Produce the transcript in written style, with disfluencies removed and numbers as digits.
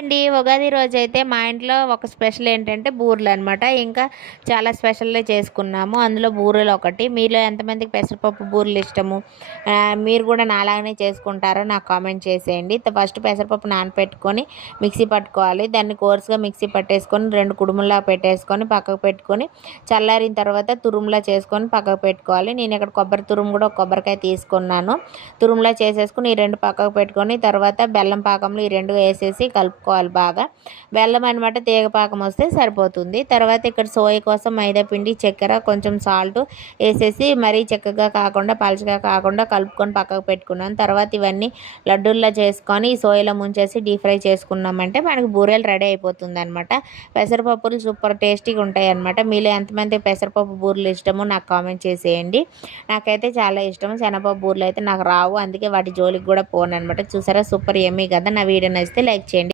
అండి. ఉగాది రోజైతే మా ఇంట్లో ఒక స్పెషల్ ఏంటంటే బూరెలనమాట. ఇంకా చాలా స్పెషల్‌గా చేసుకున్నాము. అందులో బూరెలు ఒకటి. మీలో ఎంతమందికి పెసరపప్పు బూరెలు ఇష్టము? మీరు కూడా నాలాగానే చేసుకుంటారో నాకు కామెంట్ చేసేయండి. ఫస్ట్ పెసరపప్పు నానపెట్టుకొని మిక్సీ పట్టుకోవాలి. దాన్ని కోర్స్‌గా మిక్సీ పట్టేసుకొని 2 కుడుముల్లా పెట్టేసుకొని పక్కకు పెట్టుకొని, చల్లారిన తర్వాత తురుములా చేసుకొని పక్కకు పెట్టుకోవాలి. నేను ఇక్కడ కొబ్బరి తురుము కూడా ఒక కొబ్బరికాయ తీసుకున్నాను. తురుములా చేసేసుకొని ఈ 2 పక్కకు పెట్టుకొని, తర్వాత బెల్లం పాకంలో ఈ 2 వేసేసి కలుపుకోవాలి బాగా. బెల్లం అనమాట తీగ పాకం వస్తే సరిపోతుంది. తర్వాత ఇక్కడ సోయ కోసం మైదా పిండి, చక్కెర, కొంచెం సాల్ట్ వేసేసి మరీ చిక్కగా కాకుండా పలచగా కాకుండా కలుపుకొని పక్కకు పెట్టుకున్నాను. తర్వాత ఇవన్నీ లడ్డూల్లా చేసుకొని ఈ సోయలో ముంచేసి డీప్ ఫ్రై చేసుకున్నామంటే మనకు బూరెలు రెడీ అయిపోతుంది అనమాట. పెసరపప్పులు సూపర్ టేస్టీగా ఉంటాయి అనమాట. మీలో ఎంతమంది పెసరపప్పు బూరెలు ఇష్టమో నాకు కామెంట్ చేసేయండి. నాకైతే చాలా ఇష్టం. శనగపప్పు బూరెలు అయితే నాకు రావు, అందుకే వాటి జోలికి కూడా పోను అనమాట. చూసారా సూపర్ యమ్మీ కదా. నా వీడియో నచ్చితే లైక్ చేయండి.